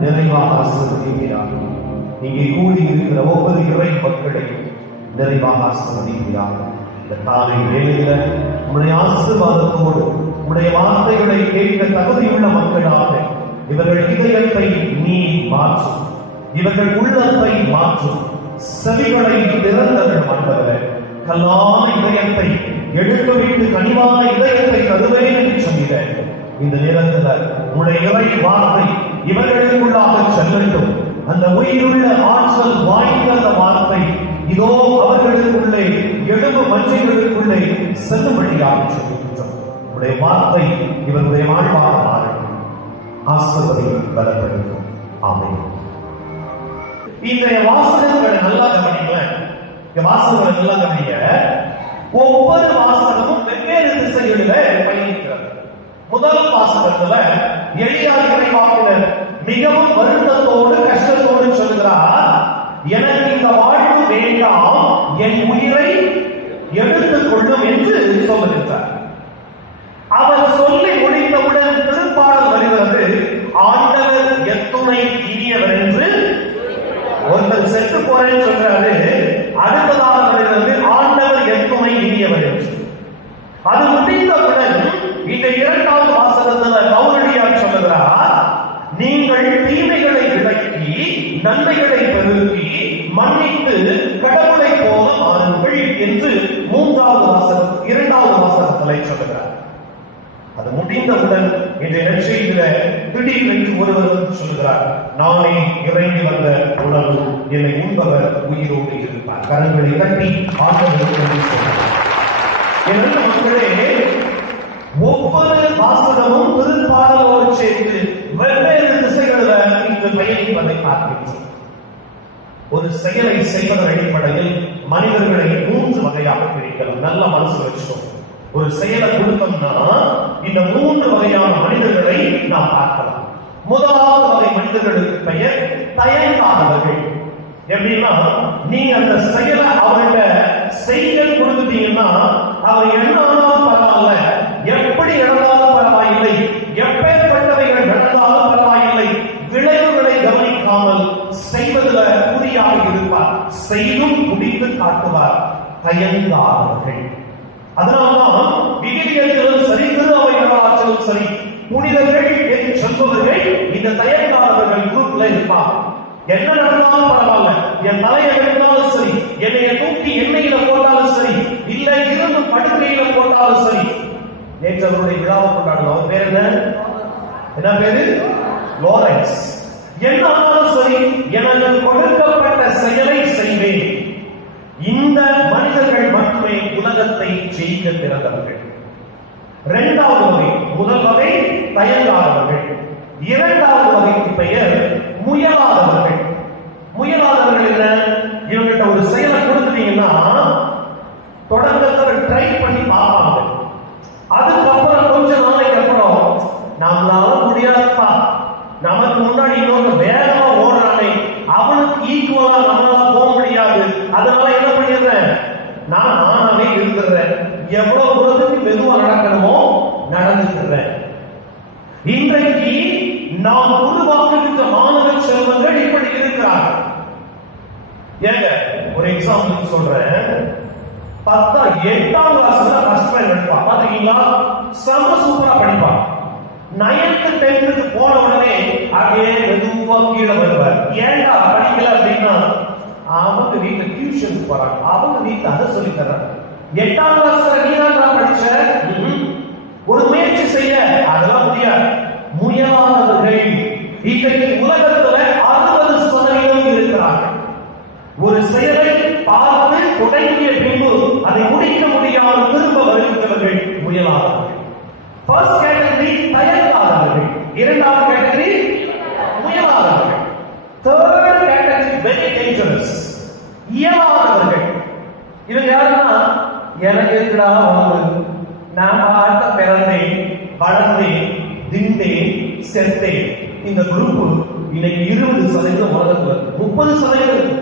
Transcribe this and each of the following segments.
நிறைவாக ஆசிர்வதிக்கிறார் இங்கே கூடி இருக்கிற ஒவ்வொரு இறை மக்களையும் நிறைவாக ஆசிர்வதிக்கிறார் இந்த காலை வேலையில உங்களுடைய ஆசிர்வாதத்தோடு உங்களுடைய வார்த்தைகளை கேட்க தகுதியுள்ள மக்களாக இவர்கள் இதயத்தை நீ மாற்றும் இவர்கள் உள்ளத்தை மாற்றும் செவிகளை திறந்தவர்கள் ஆண்டவரே கல்லான இதயத்தை எடுக்க விட்டு கனிவான இதயத்தை தருவேன் என்று சொன்னீங்க இந்த நேரத்தில் உங்களுடைய இறை வார்த்தை இவர்களுக்குள்ளாக செல்லட்டும் அந்த உயிருள்ள ஆற்றல் வாய்ந்த அந்த வார்த்தை இதோ அவர்களுக்குள்ளே எழுபு மஞ்சைகளுக்குள்ளே செல்லும்படியாக சொல்லுகின்றோம். உடைய வார்த்தை இவருடைய வாழ்வாக மாறட்டும். ஆசிர்வதை பலப்படுத்தும். ஆமென். இன்றைய வாசகங்களை நல்லா கவனிங்க இந்த வாசகங்களை நல்லா கவனிங்க. ஒவ்வொரு வாசகமும் வெவ்வேறு திசைகளில் பயணிக்கிறது முதல் வாசகத்துல எளியா இறைவாக்கினர் மிகவும் வருத்தத்தோடு கஷ்டத்தோடு சொல்கிறார் எனக்கு இந்த வாழ்வு வேண்டாம் என் உயிரை எடுத்துக் கொள்ளும் என்று சொல்லுகின்றார். அவர் சொல்லி முடித்தவுடன் திருப்பாடல் வருகிறது ஆண்டவர் எத்துணை இனியவர் என்று ஒருத்தர் செத்து போறேன்னு சொல்றாரு. அடுத்ததாக வருகிறது ஆண்டவர் எத்துணை இனியவர் என்று. அது முடிந்தவுடன் இந்த இரண்டாவது வாசகத்தில் கௌரடியார் சொல்லுகிறார் நீங்கள் தீமைகளை விலக்கி நன்மைகளை பெருக்கி மன்னித்து கடவுளை போல மாறுங்கள் என்று மூன்றாவது வாசல் இரண்டாவது வாசகங்களை சொல்லுகிறார். அது முடிந்தவுடன் இந்த நற்செய்தியில திடீரென்று ஒருவர் சொல்கிறார் நானே இறங்கி வந்த உணவு என்னை உண்பவர் உயிரோடு இருப்பார். கரங்களை கட்டி ஆற்றல் சொல்கிறார் மக்களே ஒவ்வொரு வாசகமும் திருப்பாடலோடு சேர்த்து வெவ்வேறு திசைகளில் பயணிப்பதை பார்க்கின்றோம் ஒரு செயலை செய்வதன் அடிப்படையில் மனிதர்களை மூன்று வகையாக பிரிக்கலாம். நல்ல மனசு வச்சுக்கோங்க ஒரு செயலை கொடுத்தோம்னா இந்த மூன்று வகையான மனிதர்களை நாம் பார்க்கலாம். முதலாவது வகை மனிதர்களுக்கு பெயர் தயங்காதவர்கள் எப்படின்னா நீங்க அந்த செயலை அவர்கிட்ட செய்ய கொடுத்துட்டீங்கன்னா அவர் என்ன ஆனாலும் பரவாயில்ல குறியாக இருப்பார். செய்தும் முடித்து காட்டுவார். தயங்காதவர்கள். அதனால்தான் விகிதியத்திலும் சரி திரு சரி புனிதர்கள் என்று சொல்பவர்கள் இந்த தயங்காதவர்கள் குரூப்ல இருப்பார் என்ன நடந்தாலும் பரவாயில்ல. என் தலையை எடுத்தாலும் சரி என்னைய தூக்கி எண்ணெயில போட்டாலும் சரி இல்ல இருந்து படுக்கையில போட்டாலும் சரி. நேற்று அவருடைய விழாவை கொண்டாடுவோம். பேர் என்ன? என்ன பேரு? லோரன்ஸ். என்ன ஆனாலும் சரி எனக்கு கொடுக்க செயலை செய்வேன். இந்த மனிதர்கள் மட்டுமே உலகத்தை ஜெயிக்க பிறந்தவர்கள் இரண்டாவது வகை முதல் வகை தயங்காதவர்கள் இரண்டாவது வகைக்கு பெயர் முயலாதவர்கள். முயலாதவர்கள் என்ன? இவங்ககிட்ட ஒரு செயலை கொடுத்துட்டீங்கன்னா தொடக்கத்துல ட்ரை பண்ணி பார்ப்பாங்க. அதுக்கப்புறம் கொஞ்ச நாளைக்கு அப்புறம் நம்மளால முடியாதுப்பா. நமக்கு முன்னாடி இன்னொரு வேகமா ஓடுற அவனுக்கு ஈக்குவலா நம்மளால போக முடியாது. அதனால என்ன பண்ணிடுறேன் நான் நானாவே இருந்துடுறேன். எவ்வளவு தூரத்துக்கு மெதுவா நடக்கணுமோ நடந்துக்கிறேன் இன்றைக்கு நாம் உருவாக்கிருக்க மாணவ செல்வங்கள் இப்படி இருக்கிறார்கள். ஏங்க ஒரு எக்ஸாம்பிள் சொல்றேன். பத்தா எட்டாம் கிளாஸ்ல ஃபர்ஸ்ட் டைம் எடுப்பான் பாத்தீங்களா செம்ம சூப்பரா படிப்பான். நைன்த் டென்த்துக்கு போன உடனே அப்படியே மெதுவா கீழே வருவார். ஏன்டா படிக்கல அப்படின்னா அவங்க வீட்டுல டியூஷன் போறாங்க. அவங்க வீட்டுல அதை சொல்லி தர்றாங்க. எட்டாம் கிளாஸ்ல நீ படிச்ச? ஒரு முயற்சி செய்ய? அதெல்லாம் முடியாது. முயலாதவர்கள் இன்றைக்கு உலகத்துல அறுபது சதவீதம் இருக்கிறாங்க. ஒரு செயலை பார்த்து தொடங்கிய பின்பு அதை முடிக்க முடியாமல் திரும்ப வருகின்றவர்கள் முயலாதவர்கள். ஃபர்ஸ்ட் கேட்டகரி தயங்காதவர்கள் இரண்டாவது கேட்டகரி முயலாதவர்கள் தேர்ட் கேட்டகரி வெரி டேஞ்சரஸ் இயலாதவர்கள். இவங்க யாருன்னா? எனக்கு இருக்கிறா வாழ்வு நான் பார்த்த பிறந்தேன் வளர்ந்தேன் திண்டேன் செத்தேன் இந்த குரூப் இன்னைக்கு இருபது சதவீதம் உலகத்துல முப்பது சதவீதம்.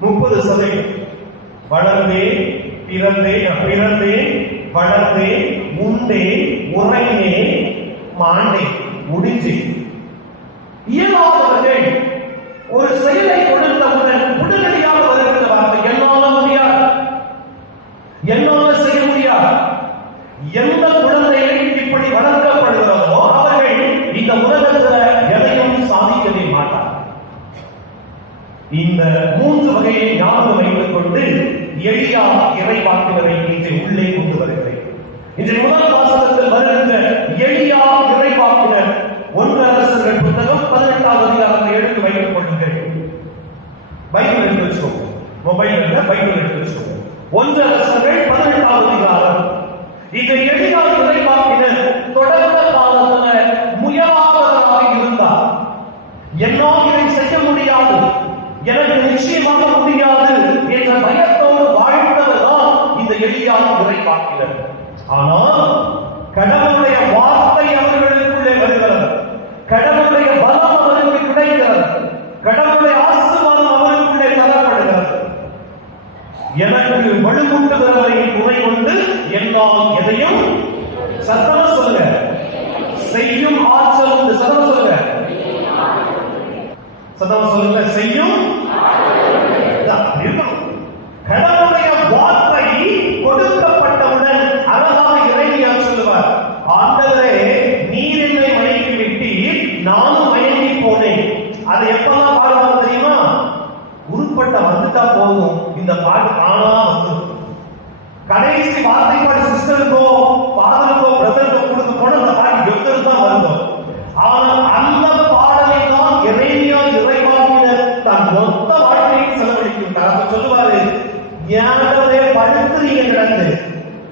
முப்பது சதவீதம். வளர்ந்தேன் பிறந்தேன் பிறந்தேன் வளர்ந்தேன் உண்டேன் உறைந்தேன் மாண்டேன் முடிஞ்சு. இயலாதவர்கள் ஒரு செயலை கொடுத்தவுடன் உடனடியாக வருகிற வார்த்தை என்னால முடியாது. என்னால செய்ய முடியாது. எந்த குழந்தையை இப்படி வளர்க்கப்படுகிறதோ அவர்கள் இந்த உலகத்துல எதையும் சாதிக்கவே மாட்டார் இந்த மூன்று வகையை ஞாபகம் வைத்துக் கொண்டு எளியா இறை இறைவாக்குவதை இன்று உள்ளே கொண்டு வருகிறேன். இன்றைய முதல் வாசகத்தில் வருகின்ற எளியா இறை இறைவாக்கினர் ஒன்று அரசுகள் புத்தகம் பதினெட்டாவது அதிகாரத்தை எடுத்து வைத்துக் கொள்ளுங்கள். பைபிள் எடுத்து வச்சுக்கோங்க மொபைல் இல்ல பைபிள் எடுத்து வச்சுக்கோங்க ஒன்று அரசுகள் பதினெட்டாவது அதிகாரம். இந்த எளியா இறை வாக்கினர் காலத்துல முயலாதவராக இருந்தார் என்னால் இதை செய்ய முடியாது எனக்கு நிச்சயமாக முடியாது என்ற பயத்தோடு வாழ்ந்தவர் தான் சரியாக எளியான இறைவாக்கினர் ஆனால் கடவுள் வார்த்தை அவர்களுக்குள்ளே வருகிறது கடவுளுடைய பலம் அவர்களுக்கு கிடைக்கிறது கடவுளுடைய ஆசீர்வாதம் அவர்களுக்குள்ளே தரப்படுகிறது எனக்கு வலுக்கூட்டுகிறவரை துணை கொண்டு என்னால் எதையும் சத்தமா சொல்லுங்க செய்யும் ஆற்றல் உண்டு சத்தமா சொல்லுங்க சத்தமா சொல்லுங்க செய்யும் இதான், இருக்கணும். கடவுளுடைய வார்த்தை கொடுக்கப்பட்டவுடன் அழகாக இறைமையார் சொல்லுவார் ஆண்டவரே நீர் என்னை மயக்கி விட்டீர் நானும் மயங்கி போனேன் அதை எப்பதான் பாடுவாங்க தெரியுமா உருப்பட்ட வந்துட்டா போதும் இந்த பாட்டு ஆனா வந்துடும் கடைசி வார்த்தை பாடு சிஸ்டருக்கோ ஃபாதருக்கோ பிரதருக்கோ கொடுத்து போன அந்த பாட்டு எத்தனை தான் வந்தோம் ஆனால் அந்த பாடலை தான் இறைமையா இறைவாக்கினர் தன் மொத்த வாழ்க்கையை செலவழிக்கும் அப்ப சொல்லுவாரு ஏனவே படுத்துறீங்க கிடந்து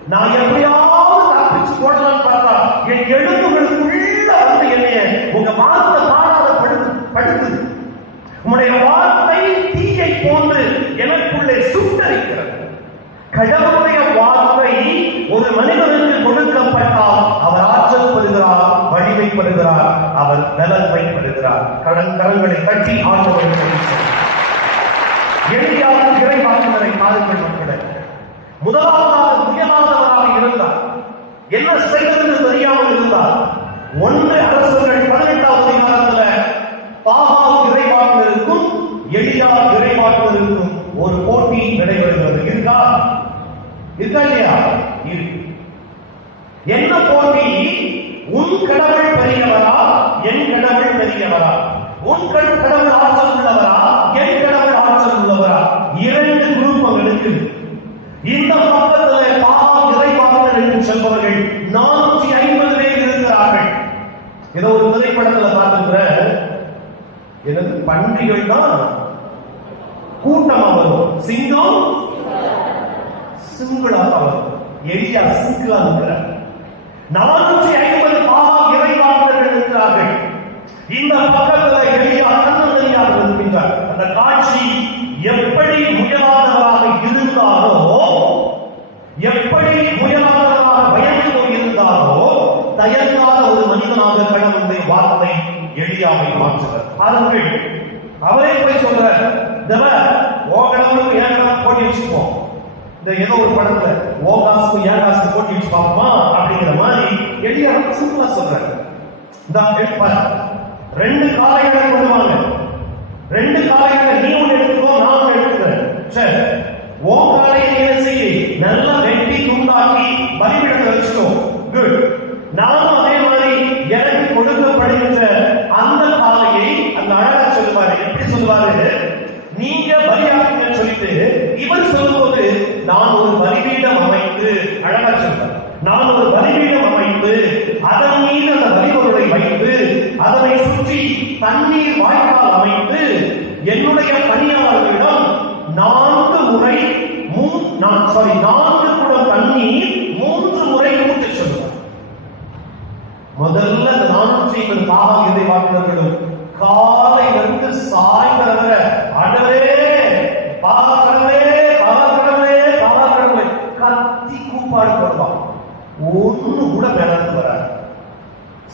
நான் எப்படியாவது தப்பிச்சு போடலாம்னு பார்த்தா என் எழுத்துகளுக்குள்ள வந்து என்னைய உங்க வார்த்தை பாடாத படுத்து படுத்துது. உம்முடைய வார்த்தை தீயை போன்று எனக்குள்ளே சுட்டரிக்கிறது. கடவுளுடைய வார்த்தை ஒரு மனிதனுக்கு கொடுக்கப்பட்டால் அவர் ஆற்றல் பெறுகிறார் வலிமை பெறுகிறார் அவர் நலத்தை பெறுகிறார் கடன் கரங்களை கட்டி ஆற்றலை எளியாக இறைவாக்குவதை பாருங்கள் மக்களே முதலாவதாக முயலாதவராக இருந்தார் செய்வது என்று தெரியாமல் இருந்தால் ஒன்று அரசர்கள் பதினெட்டாவது அதிகாரத்துல பாகா இறைவாக்கினருக்கும் எளியா இறைவாக்கினருக்கும் ஒரு போட்டி நடைபெறுகிறது. இருக்கா? இருக்கா இல்லையா? இருக்கு. என்ன போட்டி? உன் கடவுள் பெரியவரா? என் கடவுள் பெரியவரா? உன் கட- கடவுள் ஆற்றல் உள்ளவரா? என் கடவுள் ஆற்றல் உள்ளவரா? இரண்டு குரூப்பங்களுக்கு இந்த பக்கத்தில் பாவா இறைவாளர் என்று சொல்பவர்கள் நானூற்றி ஐம்பது பேர் இருக்கிறார்கள். ஏதோ ஒரு திரைப்படத்துல பார்த்துக்கிற எனது பன்றிகள் தான் கூட்டமா வரும். சிங்கம் சிங்கிளாக வரும். எளியா சிங்கிளா இருக்கிற நானூற்றி ஐம்பது வார்த்தை எளியாவை மாற்றுகிறார் அதற்கு அவரே போய் சொல்றார் தவ ஓகனமுக்கு ஏகனம் போட்டி வச்சுப்போம்? இந்த ஏதோ ஒரு படத்துல ஓ காசுக்கு ஏ காசுக்கு போட்டி வச்சு பார்ப்போமா? அப்படிங்கிற மாதிரி எளியாவை சிம்பிளா சொல்றாரு. ரெண்டு காலைகளை கொண்டு வாங்க. ரெண்டு காலைகளை நீ ஒன்று எடுத்துக்கோ நான் எடுத்துக்கிறேன். சரி. ஓ காலையை என்ன நல்லா வெட்டி துண்டாக்கி பலிபிடத்தை வச்சுக்கோ. குட் நாம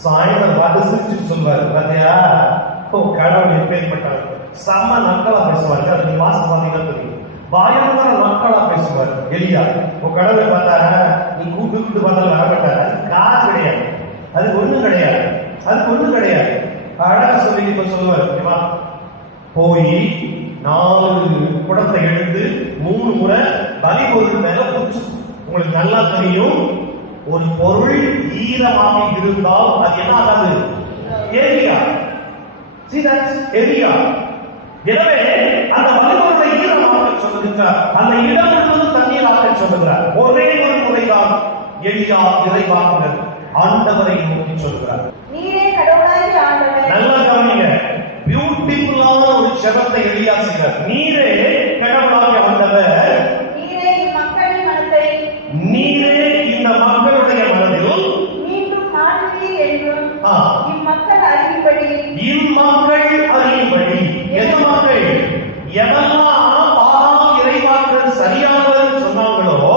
சாயந்தரம் பார்த்து சிரிச்சுட்டு சொல்வாரு பாத்தியா? ஓ கடவுள் எப்பேற்பட்டவர் செம்ம நக்கலா பேசுவார். அது நீ மாசம் பாத்தீங்கன்னா தெரியும். பயங்கர நக்கலா பேசுவார் எளியா உன் கடவுளை பார்த்தா நீ கூப்பிட்டு கூப்பிட்டு பார்த்தாலும் வரப்பட்டார் அது காசு கிடையாது. அதுக்கு ஒண்ணு கிடையாது. அதுக்கு ஒண்ணு கிடையாது. அழகா சொல்லி இப்ப சொல்லுவார் ஓகேவா போய் நாலு குடத்தை எடுத்து மூணு முறை பலி பொருள் மேல பூச்சு உங்களுக்கு நல்லா தெரியும். ஒரு பொருள் ஈரமாக இருந்தால் அது என்ன ஆகாது எரியா. See that's எரியா. எனவே அந்த வலுவொருளை ஈரமாக சொல்லுகிறார் அந்த இடம் முழுவதும் தண்ணீராக சொல்லுகிறார். ஒரே ஒரு முறைதான் எளியா இறைவாக்குனர் ஆண்டவரை நோக்கி சொல்கிறார். நீரே கடவுளாகி ஆண்டவர். நல்லா கவனிங்க. பியூட்டிஃபுல்லான ஒரு செவத்தை எளியா செய்கிறார். நீரே கடவுளாக ஆண்டவர் நீரே இம்மக்களின் மனத்தை நீரே இந்த மக்களுடைய மனதில் மீண்டும் நாடுவீர் என்றும் ஆ, இம்மக்கள் அறியும்படி இம்மக்கள் அறியும்படி எந்த மக்கள் எவெல்லாம் பாகா இறைவாக்கள் சரியானவர் சொன்னாங்களோ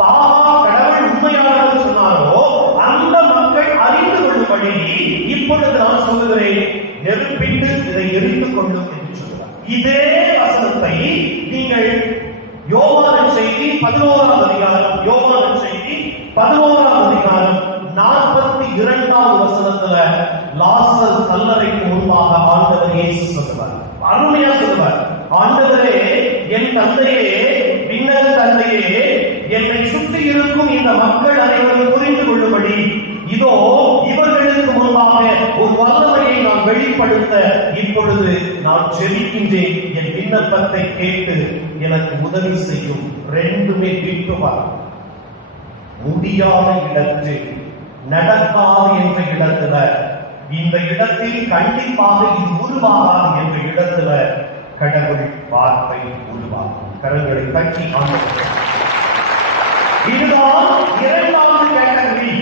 பாகா கடவுள் உண்மையானவர் சொன்னாரோ அந்த மக்கள் அறிந்து கொள்ளும்படி இப்பொழுது நான் சொல்லுகிறேன் நெருப்பிட்டு இதை எரிந்து கொள்ளும் என்று சொல்கிறார் இதே வசனத்தை நீங்கள் யோகான செய்தி பதினோராம் அதிகாரம் யோகான செய்தி பதினோராம் அதிகாரம் நாற்பத்தி இரண்டாவது வசனத்துல லாசர் கல்லறைக்கு முன்பாக ஆண்டவர் இயேசு சொல்லுவார். அருமையா சொல்லுவார். ஆண்டவரே என் தந்தையே விண்ணக தந்தையே என்னை சுற்றி இருக்கும் இந்த மக்கள் அனைவரும் புரிந்து கொள்ளும்படி இதோ இவர்களுக்கு முன்பாக ஒரு வல்லமையை நான் வெளிப்படுத்த இப்பொழுது நான் ஜெபிக்கின்றேன். என் விண்ணப்பத்தை கேட்டு எனக்கு உதவி செய்யும். ரெண்டுமே விட்டுவார் முடியாத இடத்தில் நடக்காது என்ற இடத்துல இந்த இடத்தில் கண்டிப்பாக இது உருவாகாது என்ற இடத்துல கடவுள் வார்த்தை உருவாகும் கரங்களை பற்றி இதுதான் இரண்டாவது கேட்டகரி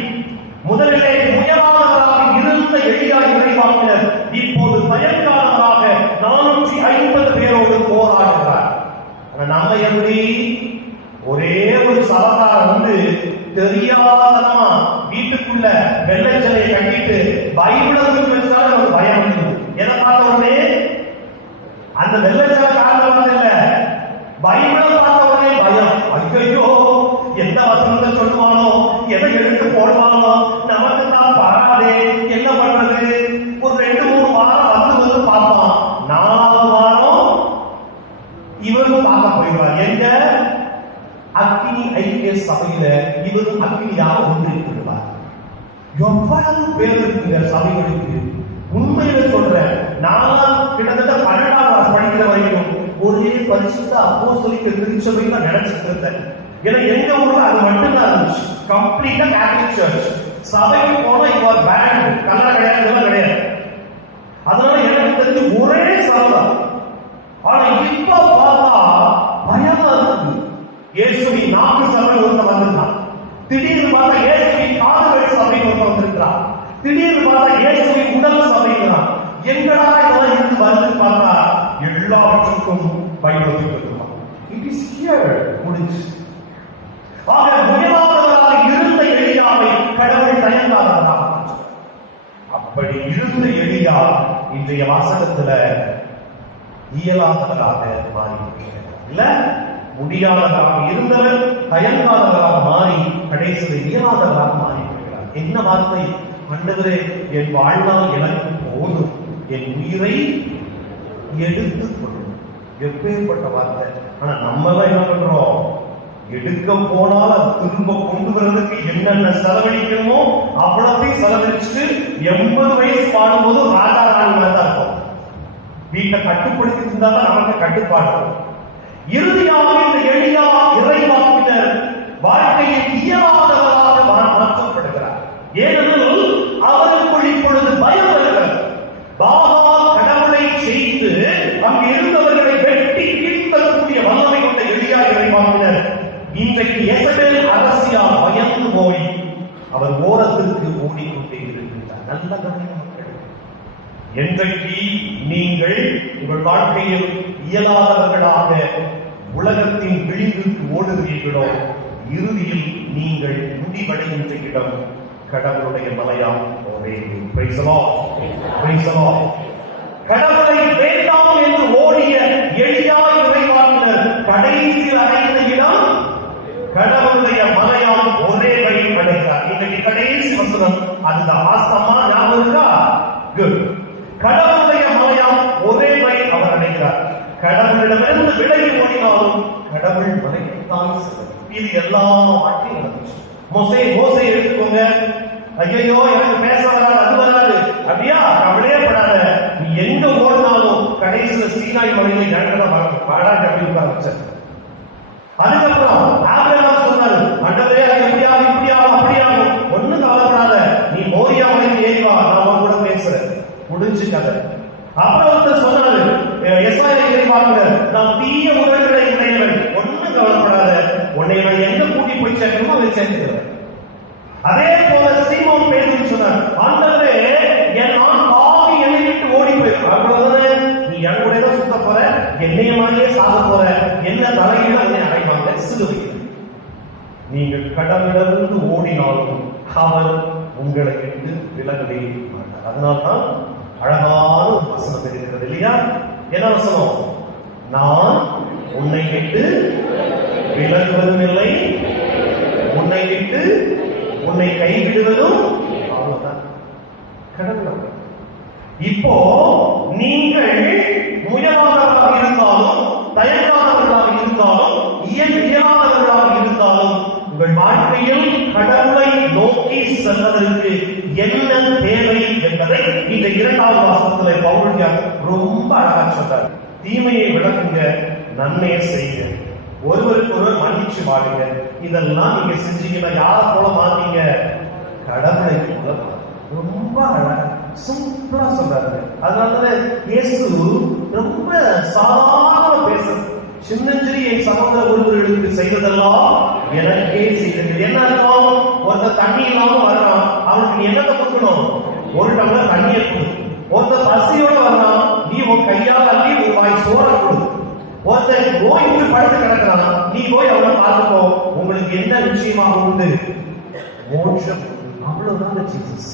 முதலிலே முயலாளராக இருந்த எளியா இறைவாக்கினர் இப்போது பயன்காரராக நானூற்றி ஐம்பது பேரோடு போராடுகிறார் ஆனா நம்ம எப்படி ஒரே ஒரு வந்து தெரியாதனமா வீட்டுக்குள்ள வெள்ளச்சலையை கட்டிட்டு பைபிளை தூக்கி வச்சாலும் நமக்கு பயம் இருக்குது எதை பார்த்த உடனே அந்த சிலை காரணம் இல்ல. பைபிளை பார்த்த உடனே பயம். ஐயோ எந்த வசனத்தை சொல்லுவானோ எதை எடுத்து போடுவானோ நம்ம தான் பராதே என்ன பண்றது ஒரு ரெண்டு மூணு வாரம் வந்து வந்து பார்ப்பான் நாலாவது வாரம் இவரும் பார்க்க போயிடுவார் எங்க அக்னி ஐக்கிய சபையில இவரும் அக்னியாக ஒன்றிருக்கிறார் எவ்வளவு பேர் இருக்கிற சபைகளுக்கு உண்மையில சொல்றேன் நான் கிட்டத்தட்ட பன்னெண்டாம் கிளாஸ் படிக்கிற வரைக்கும் ஒரே பரிசுத்த அப்போஸ்தலிக்க திருச்சபை தான் நினைச்சிட்டு இருந்தேன். ஏன்னா எங்க ஊர்ல அது மட்டும்தான் இருந்துச்சு. கம்ப்ளீட்டா கேத்தலிக் சர்ச் சபைக்கு போனா இப்போ பேண்ட் கல்லா கிடையாது இதெல்லாம் கிடையாது. அதனால எனக்கு தெரிஞ்சு ஒரே சபை தான். ஆனா இப்ப பார்த்தா பயமா இருக்கு. இயேசுவின் நான்கு சபை ஒருத்த வந்திருந்தான். திடீர்னு பார்த்தா இயேசுவின் காதுகள் சபையில் ஒருத்தன் வந்திருக்கிறான் திடீர்னு பார்த்தா இயேசுவின் உடல் சபைங்கிறான் எங்கடா இதெல்லாம் இருந்து வருது பார்த்தா எல்லாவற்றுக்கும் பயன்படுத்திட்டு இட் இஸ் ஹியர் முடிஞ்சு. ஆக முயலாதவராக இருந்த எளியாவை கடவுள் தயங்காதவராக அப்படி இருந்த எளியா இன்றைய வாசகத்துல இயலாதவராக மாறிவிட்டார் இல்ல? முடியாதவராக இருந்தவர் தயங்காதவராக மாறி கடைசியில் இயலாதவராக மாறி விடுகிறார். என்ன வார்த்தை? ஆண்டவரே என் வாழ்நாள் எனக்கு போதும். என் உயிரை எடுத்துக் கொள்ளும். எப்பேற்பட்ட வார்த்தை? ஆனா நம்ம தான் என்ன பண்றோம்? எடுக்க போனால் அது திரும்ப கொண்டு வர்றதுக்கு என்னென்ன செலவழிக்கணுமோ அவ்வளத்தையும் செலவழிச்சுட்டு எண்பது வயசு பாடும்போது ராஜா ராணி தான் இருக்கும் வீட்டை கட்டுப்படுத்தி இருந்தா தான் நமக்கு கட்டுப்பாடு இறுதியாக இந்த எளியா இறைவாக்கினர் வாழ்க்கையில் இயலாதவராக மாற்றப்படுகிறார் ஏனெனில் அவருக்குள் இப்பொழுது பயம் வருகிறது பாபா கடவுளை செய்து அங்கு இருந்தவர்களை வெட்டி கீழ்த்தரக்கூடிய வல்லமை கொண்ட எளியா இறைவாக்கினர் இன்றைக்கு எசபேல் அரசியால் பயந்து போய் அவர் ஓரத்திற்கு ஓடிக்கொண்டே இருக்கின்றார். நல்ல கவனம் என்றைக்கு நீங்கள் உங்கள் வாழ்க்கையில் இயலாதவர்களாக உலகத்தின் விளிம்புக்கு இருக்கிறோம் இறுதியில் நீங்கள் முடிவடைகின்ற இடம் கடவுளுடைய மலையாம் ஒரே Praise கடவுளை வேண்டாம் என்று ஓடிய எளியா உரைவாங்கினர் கடைசியில் அடைந்த இடம் கடவுளுடைய மலையாம் ஒரே வழி கிடைத்தார் இன்றைக்கு கடைசி வசனம் அந்த வாஸ்தவமா ஞாபகம் இருக்கா? கடவுளுடைய மலையாம் ஒரே வழி அவர் அடைகிறார் கடவுளிடமிருந்து விலகி ஓடினாலும் கடவுள் மலை மலைக்குத்தான் செல்லும். இது எல்லா வாழ்க்கையும் நடந்துச்சு. மோசை மோசே எடுத்துக்கோங்க. ஐயோ எனக்கு பேச வராது அது வராது. அப்படியா? கவலையே படாத. நீ எங்க ஓடினாலும் கடைசியில சீனாய் மலையில இறங்கட வரணும் பாடாட்டு அப்படி அதுக்கப்புறம் ஆபிரகாம் சொன்னாரு ஆண்டவரே அது எப்படியாகும் இப்படியாகும் அப்படியாகும் ஒண்ணும் கவலைப்படாத. நீ மோரியா மலைக்கு ஏறி வா நான் கூட பேசுறேன். முடிஞ்சு கதை. அப்புறம் வந்து சொன்னாரு எஸ்ஆர் ஏறி எதிர்பார்க்கிற நான் தீய உடல்களை உடையவன் கவலைப்படாத. உன்னை நான் எங்க கூட்டி போய் சேர்க்கணுமோ அதை சேர்த்துக்கிறேன். அதே போல சீமோன் பேதுரு சொன்னார் ஆண்டவரே என் பாவி என்னை விட்டு ஓடி போயிருக்கேன் அவ்வளவுதானே? நீ என் கூட தான் சுத்த போற? என்னைய மாதிரியே சாக போற? என்ன தலையில அதை அடைவாங்க? சிலுவை. நீங்கள் கடலிலிருந்து ஓடினாலும் அவர் உங்களை விட்டு விலகவே மாட்டார். அதனால்தான் அழகான ஒரு வசனம் இருக்கிறது இல்லையா? என்ன வசனம்? நான் உன்னை விட்டு விலகுவதும் இல்லை உன்னை விட்டு உன்னை கைவிடுவதும் அவ்வளவுதான். கடவுள். இப்போ நீங்கள் முயலாதவர்களாக இருந்தாலும் தயங்காதவர்களாக இருந்தாலும் இயல் இயலாதவர்களாக இருந்தாலும் உங்கள் வாழ்க்கையில் கடவுளை நோக்கி செல்வதற்கு என்ன தேவை என்பதை இந்த இரண்டாவது வாசகத்துல பவுலியார் ரொம்ப அழகா சொல்றார். தீமையை விளக்குங்க நன்மையை செய்யுங்க. ஒருவருக்கு ஒருவர் மன்னிச்சு வாழுங்க. இதெல்லாம் நீங்க செஞ்சீங்கன்னா யார போல மாறீங்க கடவுளை போல ரொம்ப சிம்பிளா சொல்றாரு அதனாலதான் இயேசு ரொம்ப சாதாரண பேசுறது சின்னஞ்சிறி என் சமந்த ஒருவர்களுக்கு செய்ததெல்லாம் எனக்கே செய்தது என்ன இருக்கும் ஒருத்தர் தண்ணி இல்லாம வர்றான் அவனுக்கு என்னத்தை கொடுக்கணும்? ஒரு டம்ளர் தண்ணியை கொடு. ஒருத்தர் பசியோட வர்றான் நீ உன் கையால் அள்ளி ஒரு வாய் சோற கொடு ஒருத்தன் நோய்க்கு படுத்து கிடக்கிறான் நீ போய் அவனை பார்த்துக்கோ உங்களுக்கு என்ன நிச்சயமாக உண்டு? மோட்சம். அவ்வளவுதான் ஜீசஸ்.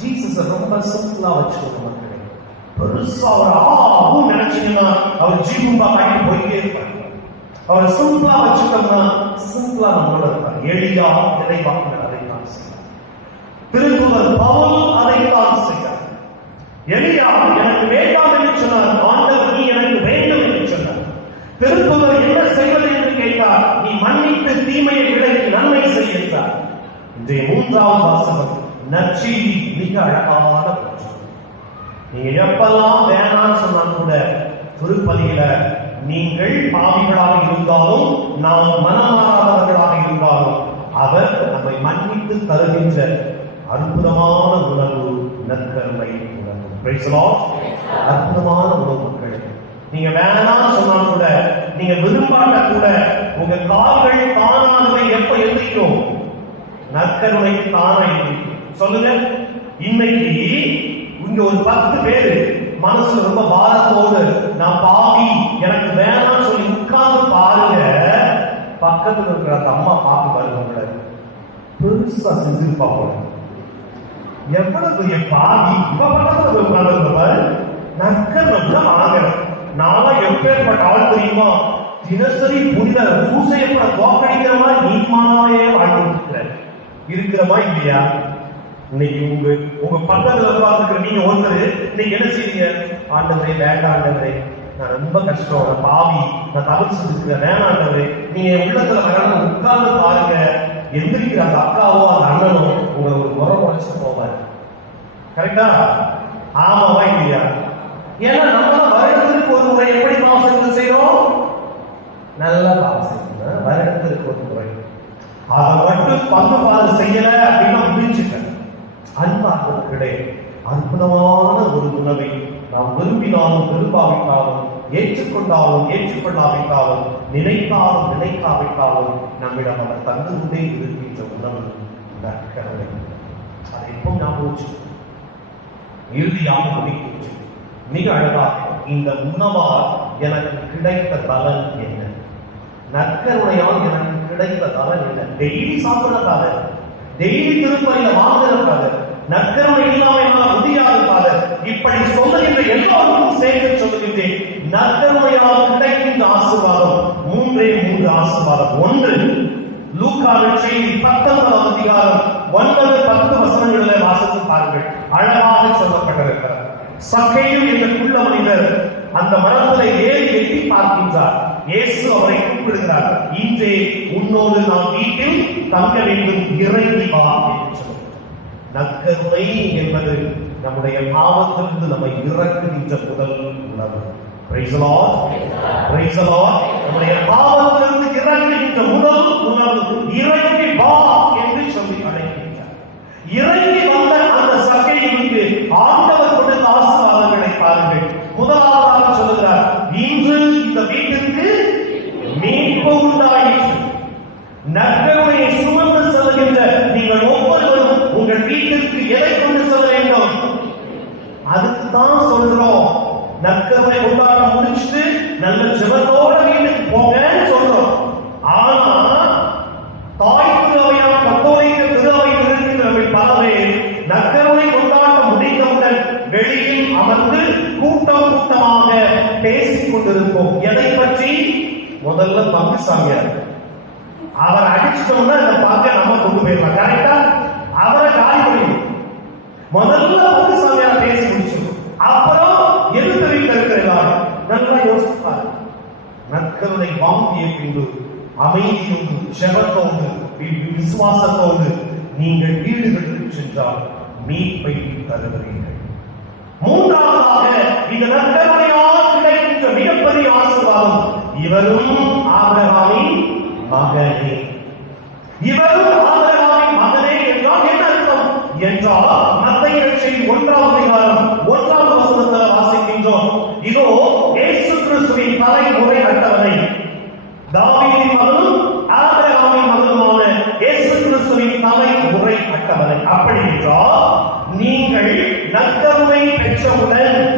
ஜீசஸ் ரொம்ப சிம்பிளா வச்சுக்கோங்க மக்களே. பெருசா அவர் ஆகும் நினைச்சீங்கன்னா அவர் ஜீவன்பா காட்டி போயிட்டே இருப்பார். அவர் சிம்பிளா வச்சுக்கோம்னா சிம்பிளா நம்மளோட இருப்பார். எளியா இறைவாக்கினர் அதைத்தான் செய்வார். திருத்துவர் பவுல் அதைத்தான் செய்தார் எலியா எனக்கு வேண்டாம் என்று சொன்னார். ஆண்டவர் நீ எனக்கு வேண்டும் என்று சொன்னார். திருத்துவர் என்ன செய்வது என்று கேட்டார். நீ மன்னித்து தீமையை விலகி நன்மை செய்ய இந்த இன்றைய மூன்றாவது வாசகம் நற்செய்தி மிக அழகான நீ எப்பெல்லாம் வேணாம்னு சொன்னா கூட திருப்பதியில நீங்கள் பாவிகளாக இருந்தாலும் நாம் மனமாறாதவர்களாக இருந்தாலும் அவர் நம்மை மன்னித்து தருகின்ற அற்புதமான உணர்வு நற்கருணை உணர்வு அற்புதமான உணவு மக்கள் நீங்க வேணாம் சொன்னா கூட நீங்க விரும்பாட்ட கூட உங்க கால்கள் தானாகவே எப்ப எழுதிக்கும் நற்கருமை தானா எந்திரிக்கும். சொல்லுங்க. இன்னைக்கு இங்க ஒரு பத்து பேரு மனசு ரொம்ப பாரத்தோடு நான் பாவி எனக்கு வேணாம்னு சொல்லி உட்கார்ந்து பாருங்க. பக்கத்துல இருக்கிற அந்த அம்மா பார்த்து பாருங்க உங்களை. பெருசா பார்ப்போம் எவ்வளவு பெரிய பாவி இவ பக்கத்துல போய் உட்கார்ந்து நற்கருணை ஆகிறேன் நான் எப்பேற்பட்ட ஆள் தெரியுமா? தினசரி புனித சூசையப்பட தோக்கடிக்கிற மாதிரி நீமானாவே வாழ்ந்துட்டு இருக்கிறமா இல்லையா? இன்னைக்கு உங்க உங்க பக்கத்துல உட்கார்ந்துக்கிற நீங்க ஒருத்தர் இன்னைக்கு என்ன செய்வீங்க ஆண்டவரே வேண்டாம் ஆண்டவரே நான் ரொம்ப கஷ்டம் நான் பாவி நான் தவறு செஞ்சுக்கிறேன் வேணாம் ஆண்டவரே நீங்க என் உள்ளத்துல வரணும் உட்கார்ந்து பாருங்க. எந்திரிக்கிற அந்த அக்காவோ அந்த அண்ணனோ உங்களை ஒரு முறை உழைச்சு போவாரு. கரெக்டா? ஆமாவா இல்லையா? ஏன்னா நம்ம வருடத்திற்கு ஒரு முறை எப்படி பாவசங்கள் செய்யறோம் நல்லா பாவசங்கள் வருடத்திற்கு ஒரு முறை. அதை மட்டும் பங்கு பாதம் செய்யல அப்படின்னா முடிச்சுட்டேன் அன்பாக கிடையாது அற்புதமான ஒரு உணவை நாம் விரும்பினாலும் விரும்பாவிட்டாலும் ஏற்றுக்கொண்டாலும் ஏற்றுக்கொள்ளாவிட்டாலும் நினைத்தாலும் நினைக்காவிட்டாலும் நம்மிடம் அவர் தந்ததுதே இருக்கின்ற உணவு நற்கரவை அதை எப்போ ஞாபகம் இறுதியாக முடிக்கிச்சு மிக அழகாக இந்த உணவால் எனக்கு கிடைத்த பலன் என்ன? நற்கருணையால் எனக்கு கிடைத்த பலன் என்ன? டெய்லி சாப்பிடறதால டெய்லி திருப்பதியில வாங்குறதாக நற்கருணை இல்லாமல் என்னால் முடியாது இப்படி சொல்லுகின்ற எல்லாருக்கும் சேர்த்து சொல்லுகின்றேன். நற்கருணையால் கிடைக்கின்ற ஆசீர்வாதம் மூன்றே மூன்று ஆசீர்வாதம். ஒன்று லூக்காவின் செய்தி பத்தொன்பதாம் அதிகாரம் ஒன்பது பத்து வசனங்களில் வாசித்து பாருங்கள். அழகாக சொல்லப்பட்டிருக்கிறார் சக்கையும் என்ற குள்ள மனிதர் அந்த மரத்திலே ஏறி எட்டி பார்க்கின்றார். இயேசு அவரை கூப்பிடுகிறார் இன்றே உன்னோடு நாம் வீட்டில் தங்க வேண்டும் இறங்கி வா என்று நற்கருணை என்பது நம்முடைய பாவத்திலிருந்து நம்மை இறக்குகின்ற முதல் உணர்வு Praise நம்முடைய பாவத்திலிருந்து இறங்குகின்ற இந்த உணவு இறங்கி வா என்று சொல்லி அழைக்கின்றார். இறங்கி வந்த அந்த சபையிலிருந்து ஆண்டவர் கொடுத்த ஆசீர்வாதங்களை பாருங்கள். முதலாவதாக சொல்லுகிறார் இன்று இந்த வீட்டுக்கு மீட்பு உண்டாயிற்று. நற்கருணையை சுமந்து செல்கின்ற நீங்கள் ஒவ்வொருவரும் உங்கள் வீட்டிற்கு எதை கொண்டு செல்ல வேண்டும்? அதுக்கு தான் சொல்றோம். நற்கருணை உண்டாக முடிச்சுட்டு நல்ல ஜெபத்தோட வீட்டுக்கு போங்கன்னு சொல்றோம் ஆனா தாய் திருவையான கத்தோலிக்க திருவையில் இருக்கிறவர்கள் பல பேர் நற்கருணை கொண்டாட்டம் முடிந்தவுடன் வெளியில் அமர்ந்து கூட்டம் கூட்டமாக பேசிக் கொண்டிருப்போம். எதை பற்றி? முதல்ல பங்கு சாமியார். அவர் அடிச்சிட்டோம்னா இந்த பங்கை நம்ம கொண்டு போயிடலாம். கரெக்டா அவரை காலி பண்ணிடும் முதல்ல வந்து சாமியார் பேசி முடிச்சோம் அப்புறம் எழுத்து வீட்டில் இருக்கிற எல்லாரும் நல்லா யோசிப்பாரு. நற்கருணை வாங்கிய பின்பு அமைதியோடு ஜெபத்தோடு வி- விசுவாசத்தோடு நீங்கள் வீடுகளுக்கு சென்றால் மீட்பை தருகிறீர்கள். மூன்றாவதாக இந்த நற்கருணையால் கிடைக்கின்ற மிகப்பெரிய ஆசீர்வாதம். இவரும் ஆபிரகாமின் மகனே. இவரும் ஆபிரகாமின் மகனே என்றால் என்ன அர்த்தம்? என்றால் மத்திய செய்தி ஒன்றாவது அதிகாரம் ஒன்றாவது வசனத்தில் வாசிக்கின்றோம். இதோ இயேசு கிறிஸ்துவின் தலைமுறை அட்டவணை தாவீதின் மகனும் ஆபிரகாமின் மகனுமான இயேசு கிறிஸ்துவின் தலைமுறை அட்டவணை அப்படி என்றால் நீங்கள் நற்கருணை பெற்றவுடன்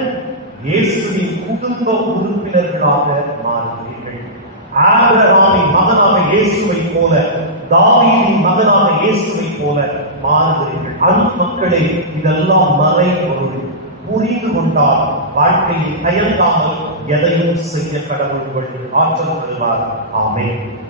இயேசுவின் குடும்ப உறுப்பினர்களாக மாறுகிறீர்கள். ஆபிரகாமின் மகனாக இயேசுவை போல தாவீதின் மகனாக இயேசுவை போல மாறுகிறீர்கள். அந்த மக்களே இதெல்லாம் மறை பொருள் புரிந்து கொண்டால் வாழ்க்கையில் தயங்காமல் எதையும் செய்ய கடவுள் ஆற்றல் பெறுவார் ஆமே